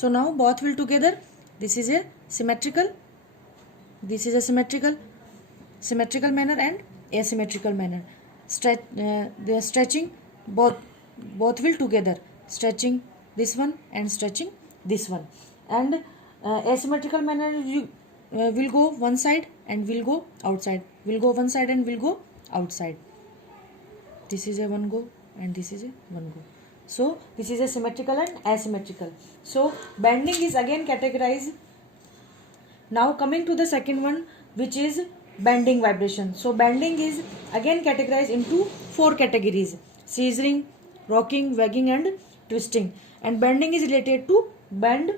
So now both will together. This is a symmetrical, this is a symmetrical manner and asymmetrical manner. They are stretching, both will together, stretching this one and stretching this one. And asymmetrical manner, you will go one side and will go outside, will go one side and will go outside. This is a one go and this is a one go. So this is a symmetrical and asymmetrical. So bending is again categorized. Now coming to the second one, which is bending vibration. So bending is again categorized into 4 categories: scissoring, rocking, wagging and twisting. And bending is related to bond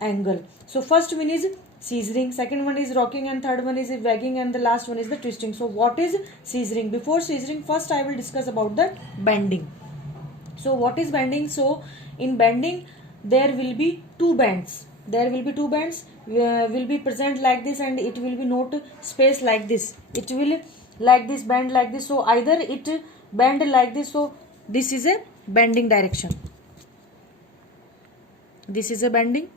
angle. So first one is scissoring, second one is rocking, and third one is wagging, and the last one is the twisting. So what is scissoring? Before scissoring, first I will discuss about the bending. So what is bending? So in bending there will be two bands. There will be two bands will be present like this, and it will be not space like this. It will like this, bend like this. So either it bend like this. So this is a bending direction. This is a bending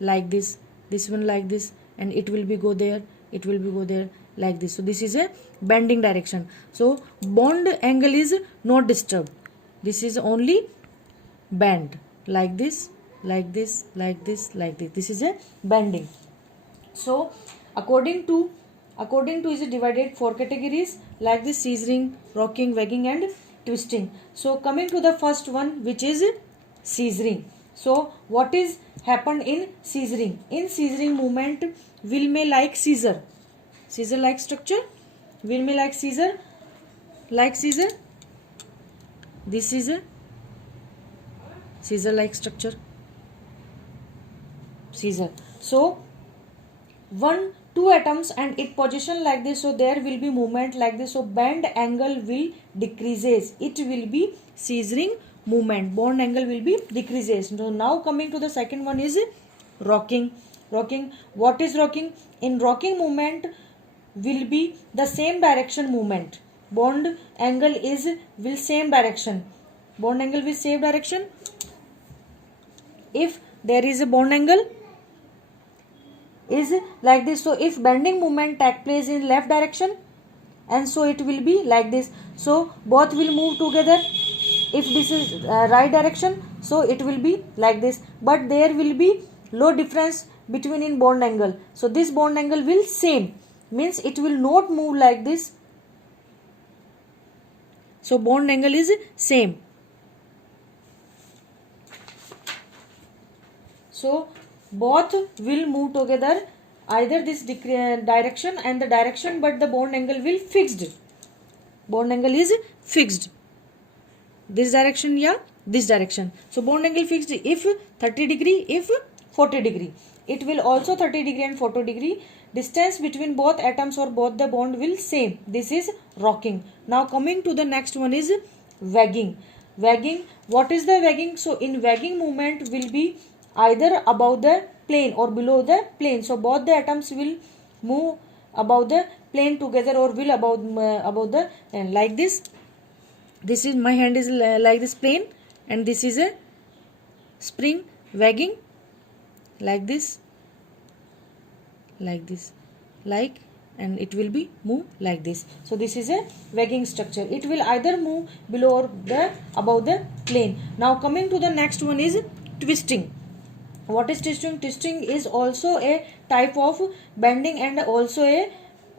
like this. This one like this, and it will be go there. It will be go there like this. So this is a bending direction. So bond angle is not disturbed. This is only bend like this, like this, like this, like this. This is a bending. So according to is divided 4 categories like this: scissoring, rocking, wagging and twisting. So coming to the first one, which is scissoring. So what is happened in scissoring? In scissoring movement, will may like scissor like structure, will may like scissor. This is a scissor like structure, scissor. So two atoms and it position like this, so there will be movement like this. So bend angle will decreases, it will be scissoring movement, bond angle will be decreases. So now coming to the second one is rocking. What is rocking? In rocking movement will be the same direction movement. Bond angle will same direction. Bond angle will same direction. If there is a bond angle is like this, so if bending movement take place in left direction, and so it will be like this. So both will move together. If this is right direction, so it will be like this. But there will be low difference between in bond angle. So this bond angle will same, means it will not move like this. So bond angle is same. So both will move together, either this direction and the direction, but the bond angle will fixed. Bond angle is fixed. This direction, yeah, this direction. So bond angle fixed if 30 degree, if 40 degree. It will also 30 degree and 40 degree. Distance between both atoms or both the bond will same. This is rocking. Now coming to the next one is wagging. What is the wagging? So in wagging movement will be either above the plane or below the plane. So both the atoms will move above the plane together, or will above the like this. This is my hand is like this plane, and this is a spring wagging like this, and it will be move like this. So this is a wagging structure. It will either move below or above the plane. Now coming to the next one is twisting. What is twisting? Twisting is also a type of bending and also a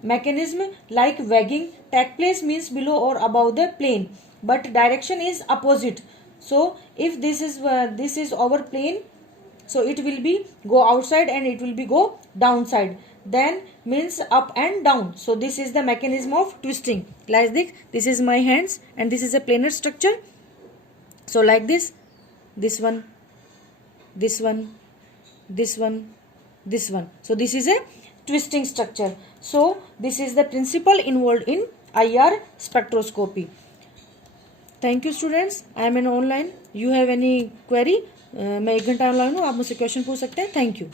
mechanism like wagging. Take place means below or above the plane, but direction is opposite. So if this is our plane, so it will be go outside and it will be go downside, then means up and down. So this is the mechanism of twisting. Like this is my hands, and this is a planar structure. So like this one, this one, this one, this one. So this is a twisting structure. So this is the principle involved in IR spectroscopy. Thank you students. I am in online. You have any query? मैं 1 घंटा online हूँ, आप मुझसे question पूछ सकते हैं. Thank you.